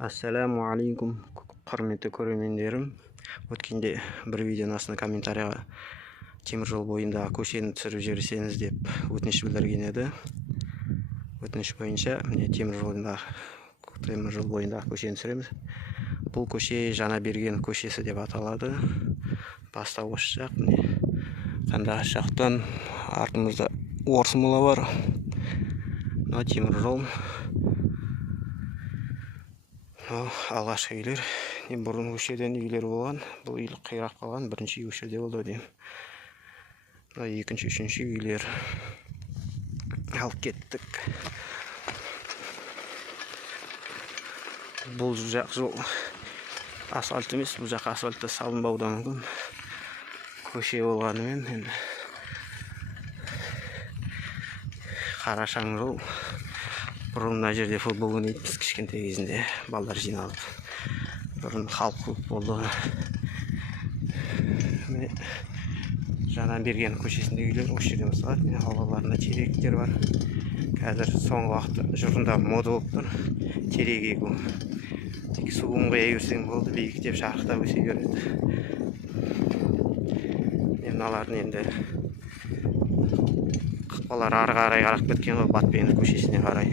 Ассаламу алейкум, құрметті көрермендерім. Өткенде бір видеоның астына комментарияға темір жол бойындағы көшені түсіріп жіберсеңіз деп өтініш білдірген еді. Өтініш бойынша міне темір жол бойындағы көшені түсіреміз. Бұл көше Жаңаберген көшесі деп аталады. Бастау осы жақ, міне қандағаш жақтан артымызда Орыс мола бар. Мына темір жол. Алғашқы үйлер, бұрын көшеден үйлер болған. Бұл үй қирап қалған, бірінші көшеде болды деймін. Екінші, үшінші үйлер. Алып кеттік. Бұл жақ жол асфальт емес, бұл жақ асфальтта салынбауы мүмкін. Көше болғанымен енді қарашаң жол. Бұрын мына жерде футбол ойнайтынбыз кішкентай кезінде, балдар жиналып. Бұрын халық көп болды. Міне Жаңаберген көшесінде үйлер осы жерден басталады. Аулаларында теректер бар. Қазір соңғы уақытта жұрында мода болып тұр. Терек егу. Тек суын құя берсең болды, биіктеп шарықтап өсе береді. Мыналардың енді қақпалар ары қарай қарап кеткен ғой, Батпен көшесіне қарай.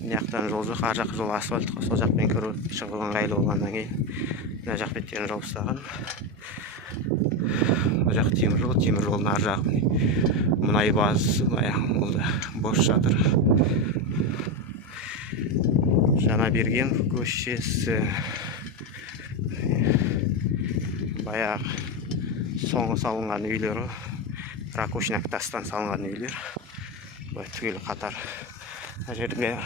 Мына жол жоқ, ар жақ жол асфальт, сол жақпен кіріп шығу ыңғайлы болғаннан кейін мына жақ беттерін жауып тастаған. Бұл жақ темір жолдың ар жағы мұнай базасы, ол да бос жатыр. Жаңаберген көшесі баяғы соңғы салынған үйлері, ракушняк тастан салынған үйлер. Түгел қатар. Жерде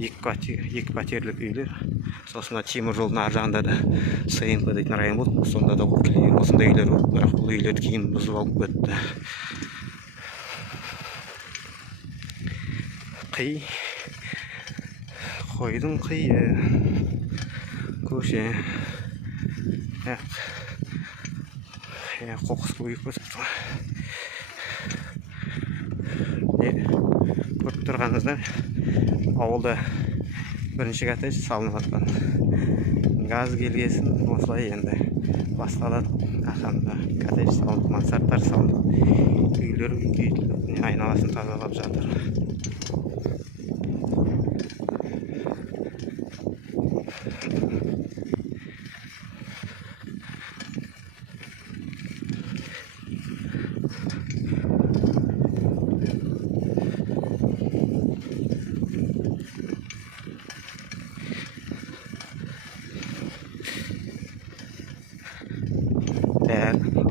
екі пәтерлік үйлер. Сосын темір жолдың ар жағында да СМП дейтін район болды. Сонда да осындай үйлер болды. Бірақ бұл үйлерді кейін бұзып алып кетті. Қойдың қиы көше. Қоқыс көбейіп кетіпті. Көріп тұрғаныңыздар, ауылда бірінші коттедж салынып жатқан. Газ келгесін осылай енді басталады. Ақырында коттедж салынып, мансарттар салынып, үйлер кеңейтіліп, айналасын тазалап жатыр.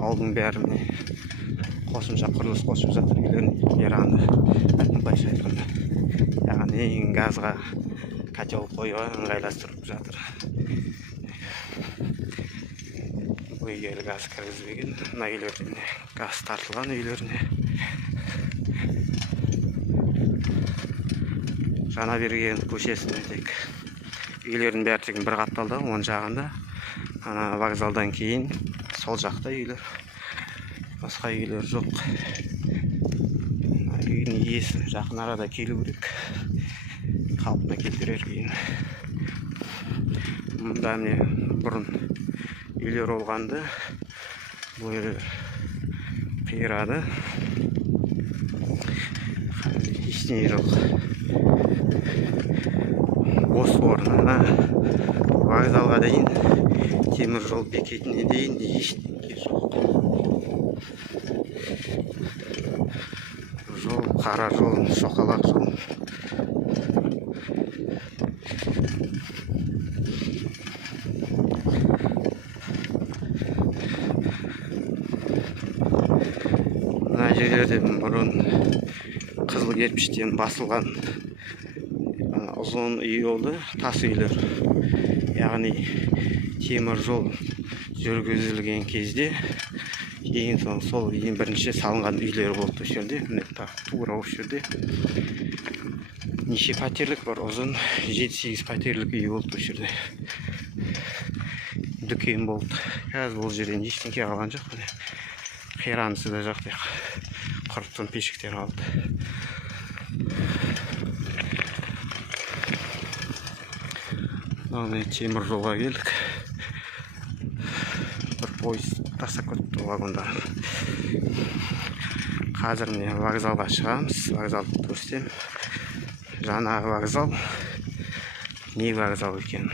Ауылдың бәріне қосымша құрылыс қосып жатыр. Үйлерін бері былайша айтқанда, яғни газға котел қоюға ыңғайластырып жатыр. Бұл үйге газ кіргізбеген, мына үйлеріне газ тартылған үйлеріне. Жаңаберген көшесінде тек үйлердің бәрі тек бір қапталда, оң жағында. Вокзалдан кейін сол жақта үйлер, басқа үйлер жоқ. Үйдің иесі жақын арада келу керек, қалпына келтірер кейін. Мұнда бұрын үйлер болғанды, бұл үйлер қирады. Ештеңе жоқ. Бос орнына вокзалға дейін, темір жол бекетіне дейін ештеңе жоқ. Жол қара жол, шоқалақ жол. Мына жерлерде бұрын қызыл кірпіштен басылған ұзын үй болды, тас үйлер. Яғни темір жол жүргізілген кезде ең бірінші салынған үйлер болды осы жерде. Тура осы жерде неше пәтерлік бар, ұзын 7-8 пәтерлік үй болды осы жерде. Дүкен болды. Қазір бұл жерден ештеңе қалған жоқ. Қиранысы да жоқ, құрттың пешіктер қалды. Мына темір жолға келдік. Бір пойыз тастап кетті вагондарын. Қазір міне вокзалға шығамыз. Вокзалды көрсем. Жаңағы вокзал не вокзал екен.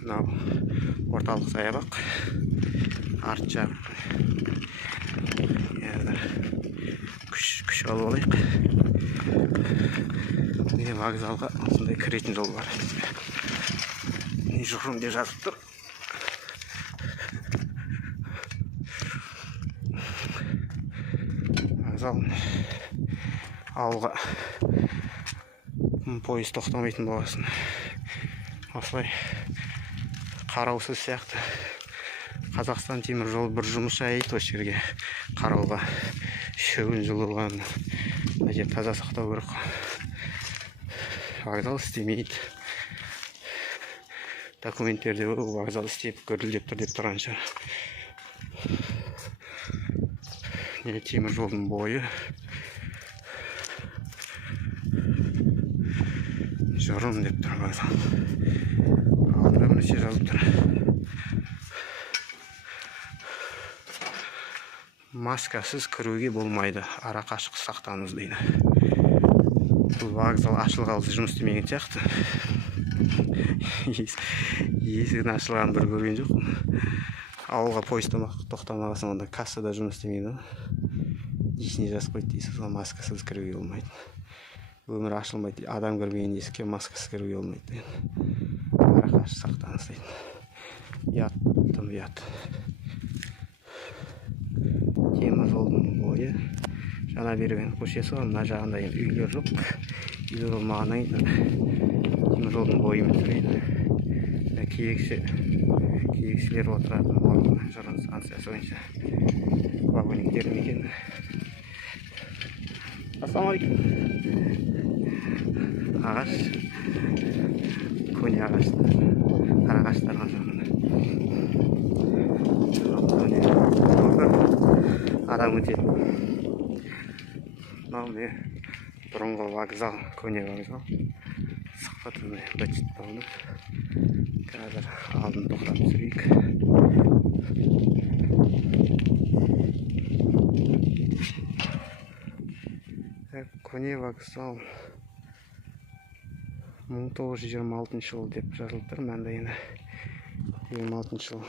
Мынау орталық саябақ. Арт жақ. Күш алып алайық. Міне вокзалға осындай кіретін жол бар. Не жұғырым де жазып тұр. Вокзал ауылға пойыз тоқтамайтын боласын. Осылай қараусыз сияқты. Қазақстан темір жолы бір жұмыс жайы осы жерге қарауға. Шөгін жылуған әже таза сақтау керек. Вокзал істемейді. Документтерде вокзал істеп көрілдеп тұр деп тұрған шығар. Не темір жолдың бойы. Жұрым деп тұр вокзал. Алдында бірнеше жазып тұр. Маскасыз кіруге болмайды. Ара қашық сақтаңыз дейді. Бұл вокзал ашылғалы жұмыс істемеген сияқты. Есігін ашылған бір көрген жоқ. Ауылға пойыз тоқтамағасын, онда кассада жұмыс істемейді. Есіне жазып қойды дейсіз, маскасыз кіруге болмайды. Өмір ашылмайды. Адам көрмеген есікке маскасыз кіруге болмайды. Ара қашық сақтаңыз дейді. Ұят, тым ұят. Темір жолдың бойы. Жаңа берген көшесі ғой, мына жағында үйлер жоқ. Үйлер болмағаннан темір жолдың бойымен жүреді. Кезекшілер отыратын вагон жырын станциясы бойынша вагониктер екен. Ассалаумағалейкум. Ағаш, көне ағаштар, қарағаштарға жағында. Адам өтеді. Мынау не бұрынғы вокзал, көне вокзал. Сұхбатымды бәтшіт болды. Қазір алдын тоқтап түсірейік. Көне вокзал 1926 жыл деп жазылып тұр. Мен де енді 26 жыл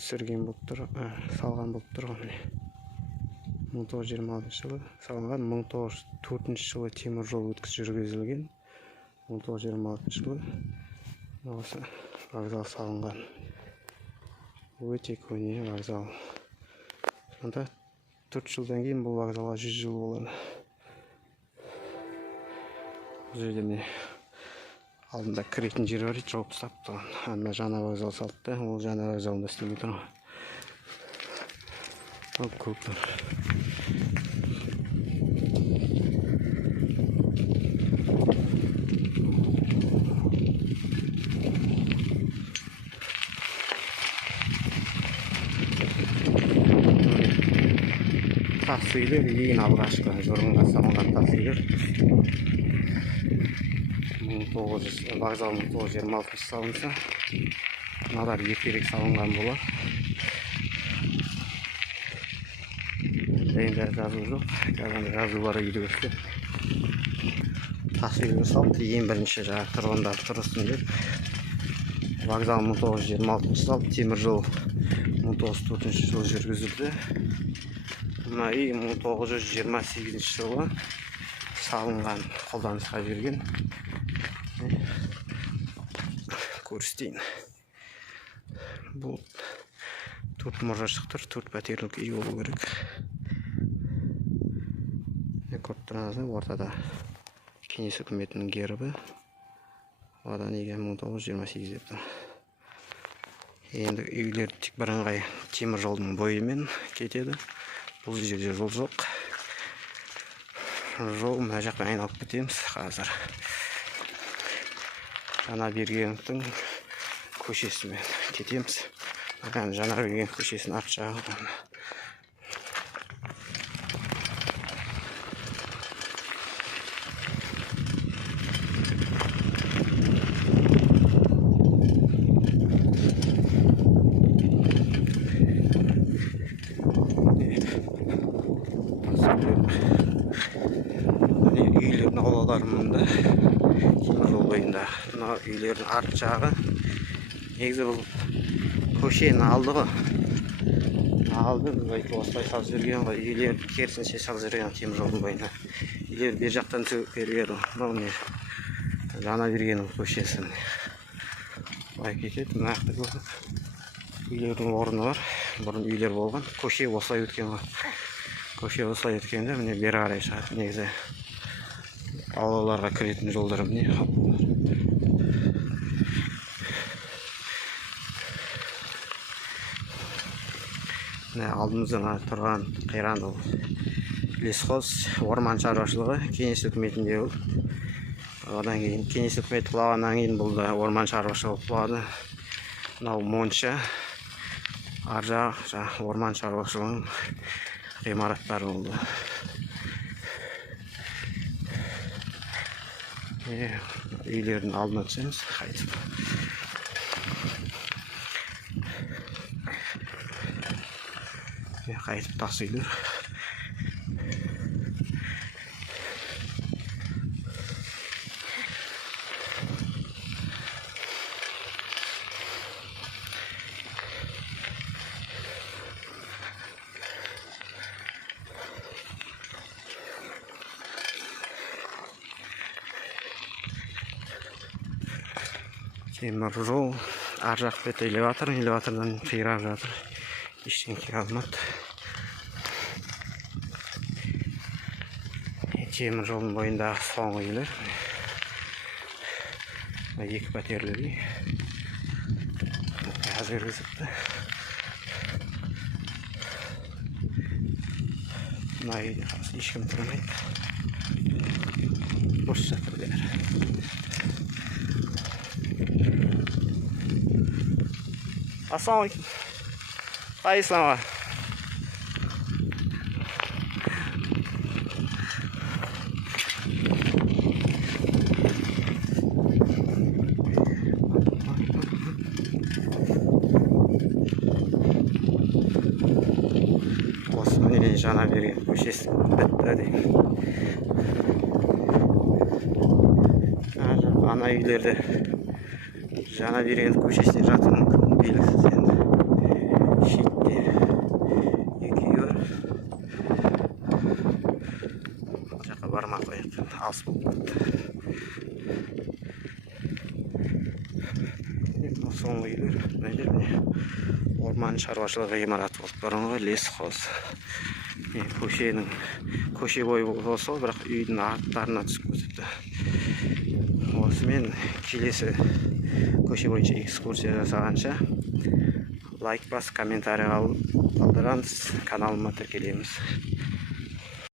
түсірген болып тұр, салған болып тұр ғой. 1926 жылы салынған, 1904 жылы темір жол өткізіп жүргізілген. 1926 жылы осы вокзал салынған. Өте көне вокзал. Сонда 4 жылдан кейін бұл вокзалға 100 жыл болады. Бұл жерде не алдында кіретін жер бар, жауып тастапты. Ана жаңа вокзал салды, ол жаңа вокзалында істемей тұр. Ол көпір. Тас үйлер ең алғашқы жұрынға салынған тас үйлер. Вокзал 1926 салынса, мыналар ертерек салынған болар. Енді жазу жоқ, қазір жазулары үйді көрсе. Тас үйлер салды, ең бірінші тұрғындар тұрсын деп. Вокзал 1926 салды, темір жол 1904 жылы жүргізілді. Мына үй 1928 жылы салынған, қолданысқа берген. Көрістейін. Бұл 4 мұражықтар, 4 пәтерлік үй болу керек. Көріп тұрғаныңыздай, ортада кеңес үкіметінің гербі. Одан неге 1928 деп тұр. Енді үйлер тек бірыңғай темір жолдың бойымен кетеді. Бұл жерде жол жоқ. Жол мына жақпен айналып кетеміз қазір. Жаңа Бергеновтың көшесімен кетеміз. Жаңа Бергенов көшесінің арт жағы. аулаларында темір жол бойында мына үйлердің арт жағы негізі бұл көшенің алды ғой. Алды осылай салып жүрген ғой, үйлер керісінше салып жүрген темір жолдың бойына. Үйлер бер жақтан төгіп берген. Мынау не жана бергеннің көшесі. Былай кетеді, мына жақта көрдік. Үйлердің орны бар. Бұрын үйлер болған. Көше осылай өткен ғой. Көше осылай өткенде міне бері қарай шығады. Негізі аулаларға кіретін жолдар міне. Алдымызда тұрған қиранды лесхоз орман шаруашылығы кеңес үкіметінде ол. Одан кейін кеңес үкіметі құлағаннан кейін бұл да орман шаруашылығы құлады. Мынау монша ар жақ орман шаруашылығының ғимараттары болды. Үйлердің алдына түсеміз қайтып. Қайтып тас үйлер. Темір жол ар жақ беті элеватор, элеватордан қирап жатыр. Ештеңе қалмады. Темір жолдың бойындағы соңғы үйлер. Екі пәтерлі үй. Газ кіргізіпті. Мына үйде ешкім тұрмайды. Бос жатыр бәрі. Ассалаумалейкум. Қайсың аға? Осы міне жана берген көшесі бітті дейін. Ана үйлерді жана берген көшесіне жатыр мүмкін белгісіз енді. Шетте екі үй бар. Бұл жаққа бармай қояйық, алыс болып кетті. Соңғы үйлер мына жерде орман шаруашылығы ғимараты болды. Бұрынғы лесхоз. Көше бойы болса, бірақ үйдің арттарына түсіп кетіпті. Осымен келесі көше бойынша экскурсия жасағанша лайк бас, комментарий қалдырамыз, каналыма тіркелеміз.